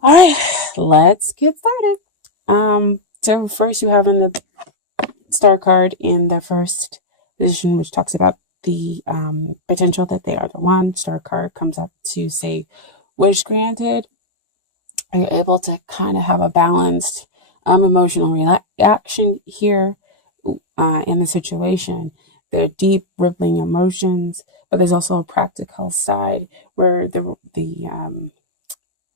All right, let's get started. So first you have in the star card in the first position, which talks about the potential that they are the one. Star card comes up to say, wish granted. Are you able to kind of have a balanced emotional reaction here in the situation? There are deep, rippling emotions, but there's also a practical side where the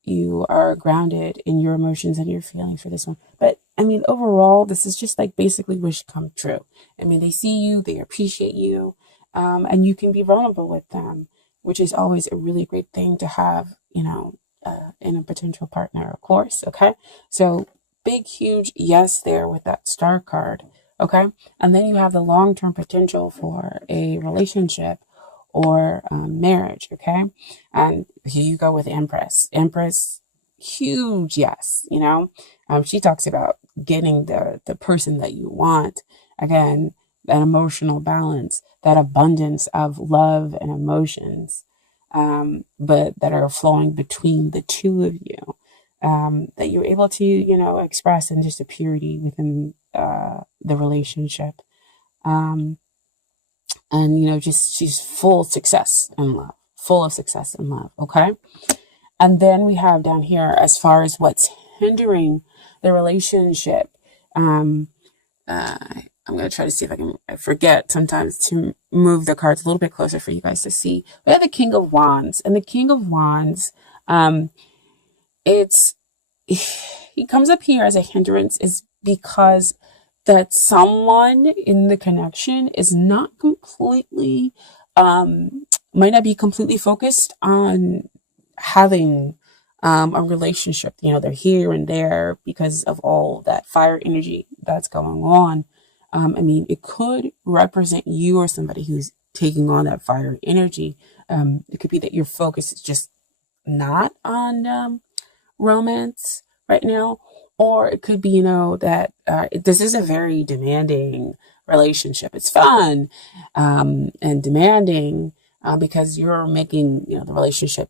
you are grounded in your emotions and your feelings for this one. But I mean, overall, this is just like basically wish come true. I mean, they see you, they appreciate you, and you can be vulnerable with them, which is always a really great thing to have, in a potential partner, of course. Okay. So big, huge yes there with that star card. Okay. And then you have the long term potential for a relationship or marriage. Okay. And here you go with Empress. Empress, huge yes. She talks about getting the person that you want. Again, that emotional balance, that abundance of love and emotions, but that are flowing between the two of you. That you're able to, express in just a purity within the relationship. Um, and, just she's full success and love, full of success and love. Okay. And then we have down here, as far as what's hindering the relationship, um, I'm going to try to see if I forget sometimes to move the cards a little bit closer for you guys to see. We have the King of Wands, and the King of Wands, it's, he comes up here as a hindrance is because that someone in the connection is not completely, might not be completely focused on having a relationship. They're here and there because of all that fire energy that's going on. I mean, it could represent you or somebody who's taking on that fire energy. It could be that your focus is just not on romance right now, or it could be, that this is a very demanding relationship. It's fun and demanding because you're making, the relationship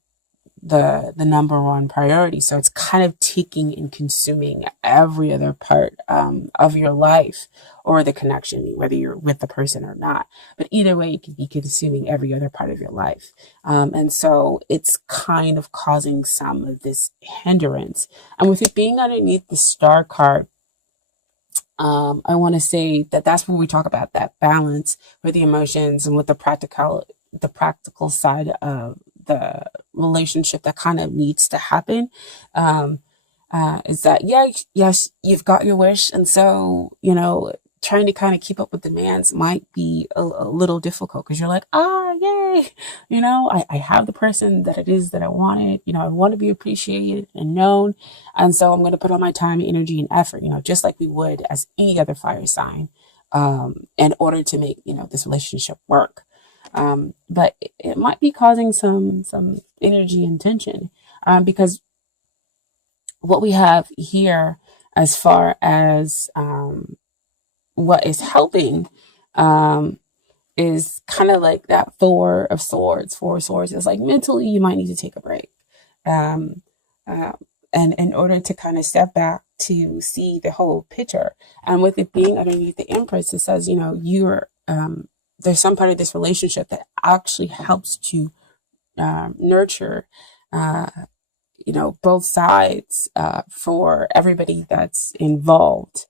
the number one priority. So it's kind of taking and consuming every other part of your life or the connection, whether you're with the person or not. But either way, it could be consuming every other part of your life. And so it's kind of causing some of this hindrance. And with it being underneath the star card, I want to say that that's when we talk about that balance with the emotions and with the practical side of the relationship that kind of needs to happen. Um, is that, yeah, yes, you've got your wish, and so trying to kind of keep up with demands might be a little difficult because you're like, yay, I have the person that it is that I wanted. I want to be appreciated and known, and so I'm going to put all my time, energy, and effort, just like we would as any other fire sign, in order to make this relationship work. But it might be causing some energy and tension, because what we have here as far as what is helping is kind of like that four of swords. Four of swords is like mentally you might need to take a break, um, uh, and in order to kind of step back to see the whole picture. And with it being underneath the Empress, it says you're there's some part of this relationship that actually helps to nurture, uh, both sides, for everybody that's involved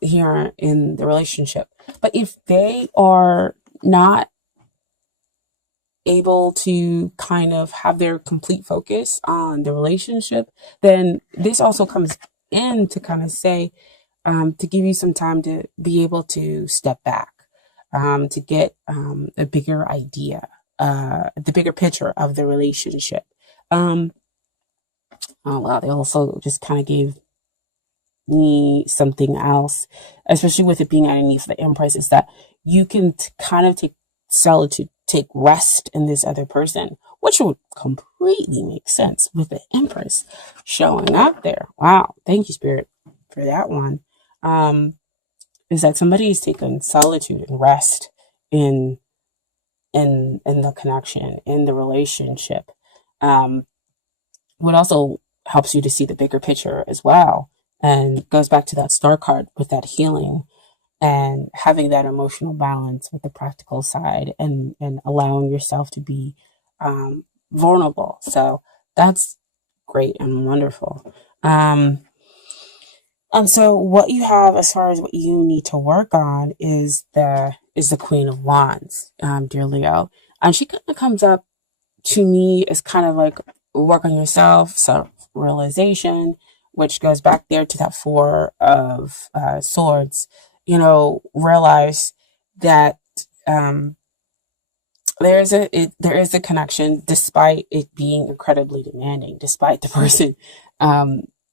here in the relationship. But if they are not able to kind of have their complete focus on the relationship, then this also comes in to kind of say, to give you some time to be able to step back, to get a bigger idea, the bigger picture of the relationship. Um, oh wow, they also just kind of gave me something else, especially with it being underneath the Empress, is that you can kind of take solitude, take rest in this other person, which would completely make sense with the Empress showing up there. Wow, thank you, Spirit, for that one. Um, is that somebody is taking solitude and rest in in the connection, in the relationship. What also helps you to see the bigger picture as well. And goes back to that star card with that healing and having that emotional balance with the practical side, and allowing yourself to be vulnerable. So that's great and wonderful. And so what you have as far as what you need to work on is the Queen of Wands, dear Leo. And she kind of comes up to me as kind of like work on yourself, self-realization, which goes back there to that Four of Swords. Realize that there is a connection, despite it being incredibly demanding, despite the person.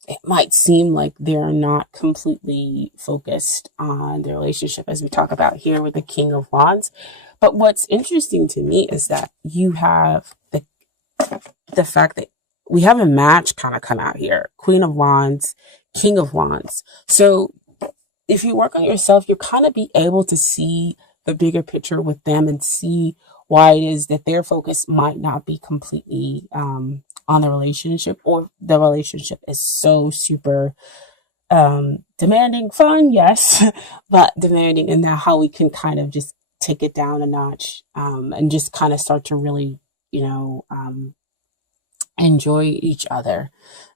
It might seem like they're not completely focused on the relationship, as we talk about here with the King of Wands. But what's interesting to me is that you have the fact that we have a match kind of come out here. Queen of Wands, King of Wands. So if you work on yourself, you'll kind of be able to see the bigger picture with them and see why it is that their focus might not be completely on the relationship, or the relationship is so super demanding. Fun, yes, but demanding, and now how we can kind of just take it down a notch, and just kind of start to really, enjoy each other.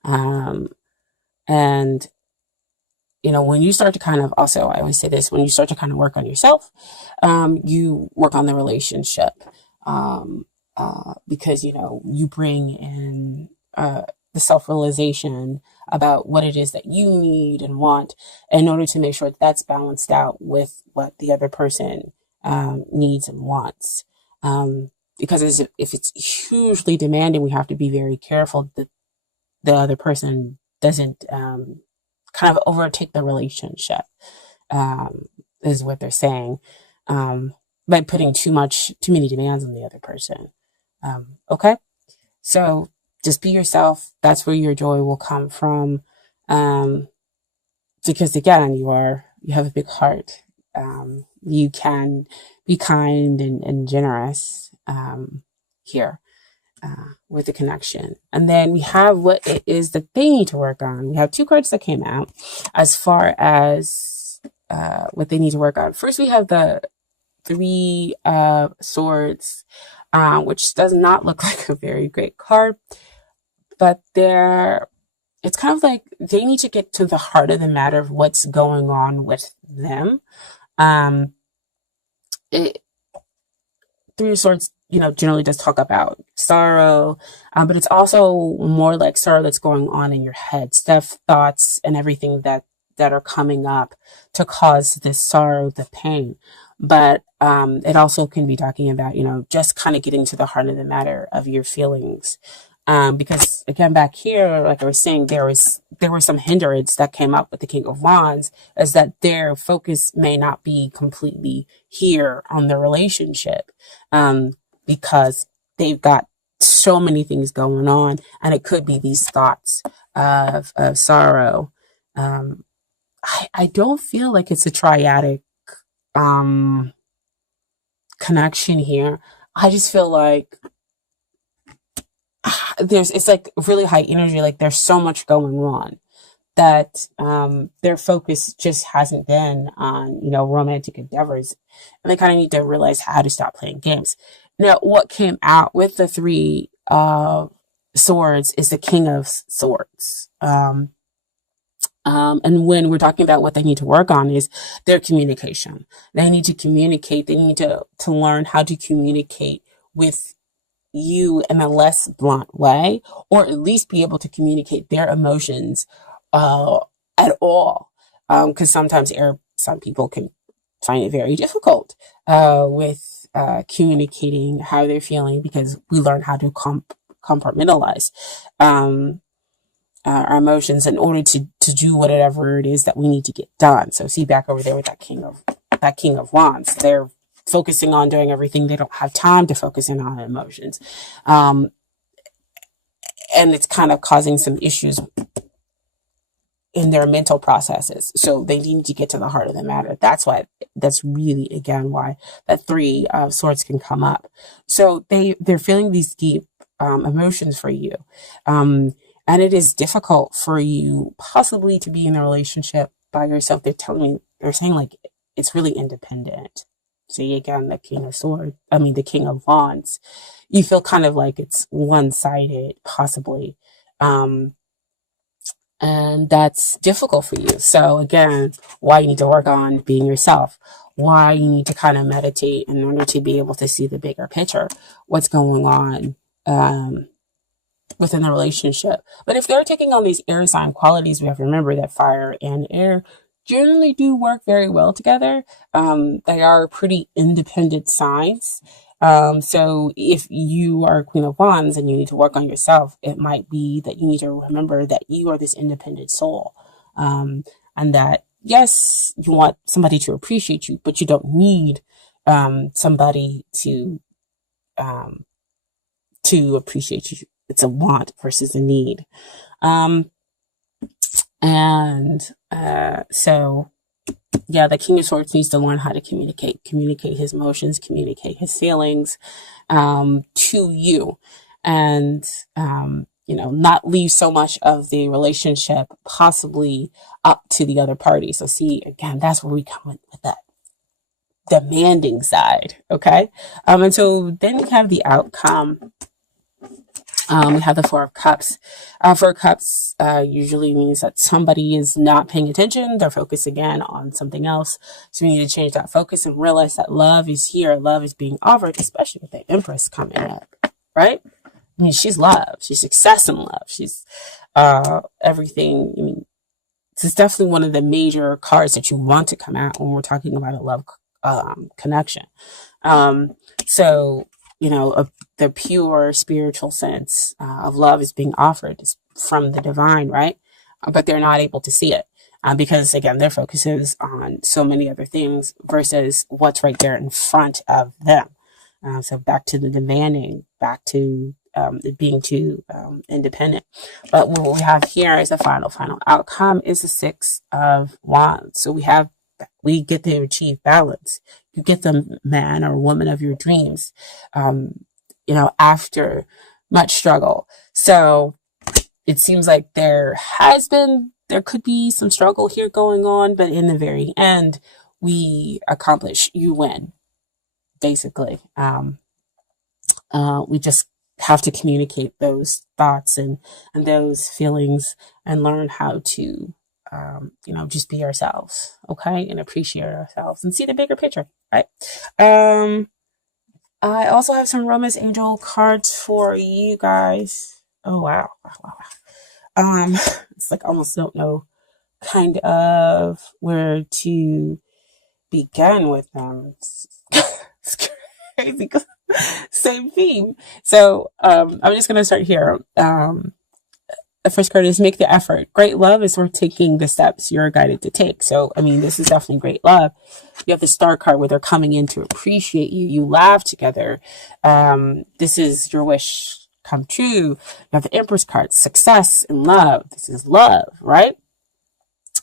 And when you start to kind of, also, I always say this, when you start to kind of work on yourself, you work on the relationship, because, you bring in the self-realization about what it is that you need and want, in order to make sure that that's balanced out with what the other person needs and wants. Because if it's hugely demanding, we have to be very careful that the other person doesn't kind of overtake the relationship, is what they're saying, by putting too many demands on the other person. Okay, so just be yourself. That's where your joy will come from, because again, you have a big heart. You can be kind and generous here. With the connection. And then we have what it is that they need to work on. We have two cards that came out as far as what they need to work on. First, we have the Three of Swords, which does not look like a very great card, but it's kind of like they need to get to the heart of the matter of what's going on with them. Three of Swords, generally does talk about sorrow, but it's also more like sorrow that's going on in your head, stuff, thoughts, and everything that are coming up to cause this sorrow, the pain. But it also can be talking about, just kind of getting to the heart of the matter of your feelings. Because again, back here, like I was saying, there was some hindrance that came up with the King of Wands, is that their focus may not be completely here on the relationship, because they've got so many things going on, and it could be these thoughts of sorrow. I don't feel like it's a triadic connection here. I just feel like it's like really high energy, like there's so much going on that their focus just hasn't been on, romantic endeavors, and they kind of need to realize how to stop playing games. Now, what came out with the Three of Swords is the King of Swords. And when we're talking about what they need to work on is their communication. They need to communicate. They need to learn how to communicate with you in a less blunt way, or at least be able to communicate their emotions at all. Because sometimes some people can find it very difficult with communicating how they're feeling, because we learn how to compartmentalize our emotions in order to do whatever it is that we need to get done. So see back over there with that King of Wands, they're focusing on doing everything. They don't have time to focus in on emotions. And it's kind of causing some issues in their mental processes. So they need to get to the heart of the matter. That's really, again, why that Three of Swords can come up. So they're feeling these deep emotions for you. And it is difficult for you possibly to be in a relationship by yourself. They're saying like it's really independent. See, again, the the King of Wands. You feel kind of like it's one-sided, possibly. Um, and that's difficult for you. So again, why you need to work on being yourself, why you need to kind of meditate in order to be able to see the bigger picture, what's going on within the relationship. But if they're taking on these air sign qualities, we have to remember that fire and air generally do work very well together. They are pretty independent signs. So if you are a Queen of Wands and you need to work on yourself, it might be that you need to remember that you are this independent soul. And that, yes, you want somebody to appreciate you, but you don't need somebody to appreciate you. It's a want versus a need. So yeah, the King of Swords needs to learn how to communicate his emotions, communicate his feelings, to you, and, not leave so much of the relationship possibly up to the other party. So see, again, that's where we come with that demanding side. Okay. And so then we have the outcome. We have the Four of Cups. Four of Cups usually means that somebody is not paying attention. They're focused again on something else. So we need to change that focus and realize that love is here. Love is being offered, especially with the Empress coming up, right? I mean, she's love. She's success and love. She's everything. I mean, this is definitely one of the major cards that you want to come out when we're talking about a love connection. So, the pure spiritual sense of love is being offered from the divine, right? But they're not able to see it because, again, their focus is on so many other things versus what's right there in front of them. So back to the demanding, back to it being too independent. But what we have here as a final outcome is the Six of Wands. So we get to achieve balance. You get the man or woman of your dreams, after much struggle. So it seems like there could be some struggle here going on, but in the very end, you win, basically. We just have to communicate those thoughts and those feelings and learn how to just be ourselves, okay, and appreciate ourselves and see the bigger picture, right? I also have some Romance Angel cards for you guys. Oh wow. It's like I almost don't know kind of where to begin with them. It's crazy. Same theme. So I'm just gonna start here. The first card is make the effort. Great love is worth taking the steps you're guided to take. So, I mean, this is definitely great love. You have the Star card where they're coming in to appreciate you. You laugh together. This is your wish come true. You have the Empress card, success and love. This is love, right?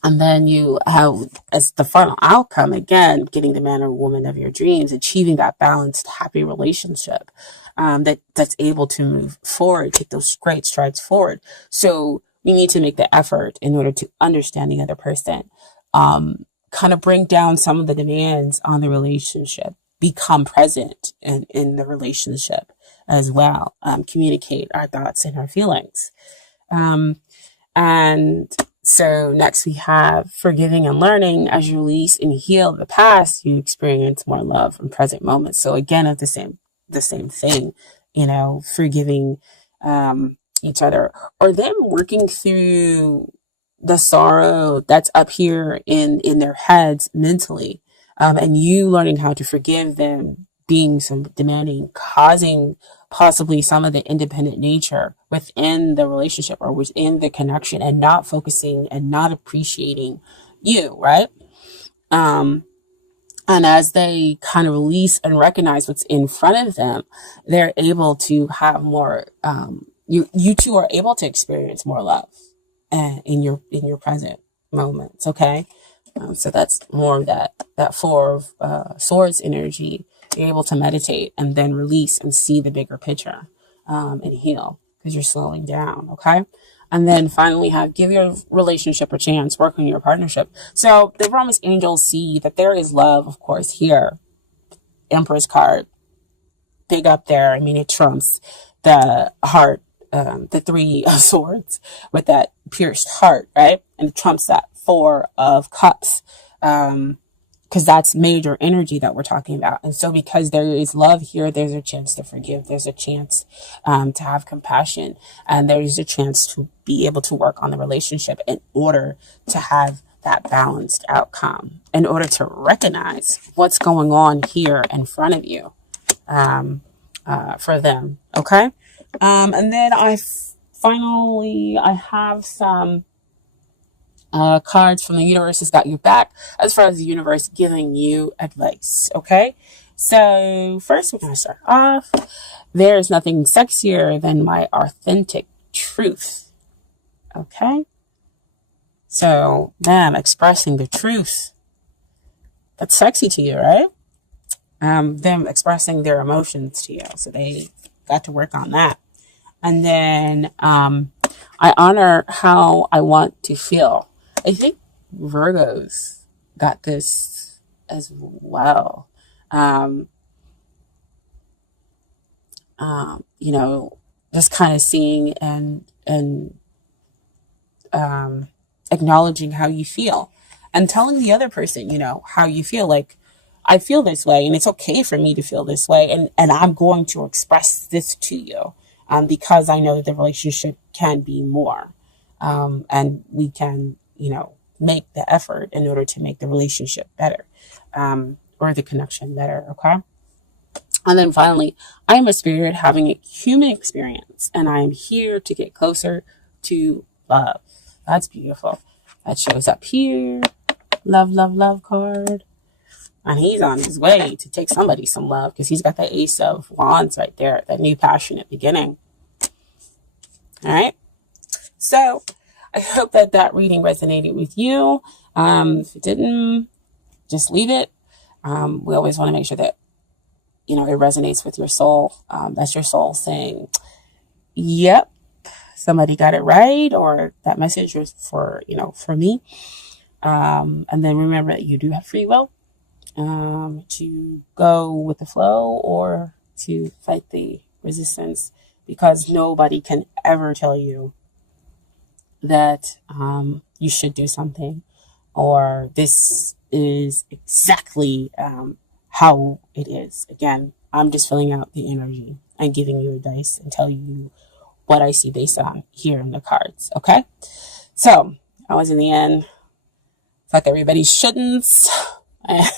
And then you have, as the final outcome, again, getting the man or woman of your dreams, achieving that balanced, happy relationship that's able to move forward, take those great strides forward. So we need to make the effort in order to understand the other person, kind of bring down some of the demands on the relationship, become present in the relationship as well, communicate our thoughts and our feelings. And so next we have forgiving and learning. As you release and heal the past, you experience more love in present moments. So again, it's the same thing, forgiving each other, or them working through the sorrow that's up here in their heads mentally, and you learning how to forgive them being some demanding, causing possibly some of the independent nature within the relationship or within the connection, and not focusing and not appreciating you, right? And as they kind of release and recognize what's in front of them, they're able to have more, you two are able to experience more love in your present moments. Okay. So that's more of that Four of Swords energy. You're able to meditate and then release and see the bigger picture, and heal because you're slowing down. Okay. And then finally have give your relationship a chance, work on your partnership. So the promised angels see that there is love, of course, here. Empress card, big up there. I mean, it trumps the heart, the three of swords with that pierced heart, right? And it trumps that four of cups. Because that's major energy that we're talking about. And so because there is love here, there's a chance to forgive. There's a chance to have compassion. And there's a chance to be able to work on the relationship in order to have that balanced outcome, in order to recognize what's going on here in front of you for them. Okay. And then finally, I have some cards from the universe has got you back as far as the universe giving you advice. Okay. So first we're going to start off. There's nothing sexier than my authentic truth. Okay. So them expressing the truth. That's sexy to you, right? Them expressing their emotions to you. So they got to work on that. And then, I honor how I want to feel. I think Virgos got this as well. Just kind of seeing and acknowledging how you feel and telling the other person, how you feel. Like, I feel this way and it's okay for me to feel this way. And I'm going to express this to you, because I know that the relationship can be more. And we can, make the effort in order to make the relationship better, or the connection better. Okay. And then finally, I am a spirit having a human experience and I am here to get closer to love. That's beautiful. That shows up here. Love, love, love card. And he's on his way to take somebody some love because he's got that Ace of Wands right there, that new passionate beginning. All right. So I hope that reading resonated with you. If it didn't, just leave it. We always want to make sure that, it resonates with your soul. That's your soul saying, yep, somebody got it right, or that message was for me. And then remember that you do have free will, to go with the flow or to fight the resistance, because nobody can ever tell you that you should do something, or this is exactly how it is. Again, I'm just filling out the energy and giving you advice and telling you what I see based on here in the cards. Okay, so I was in the end. Fuck everybody shouldn't. I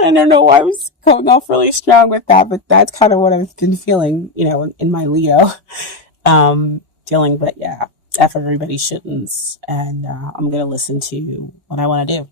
don't know why I was coming off really strong with that, but that's kind of what I've been feeling, in my Leo dealing. But yeah, F everybody shouldn't, and I'm gonna listen to what I want to do.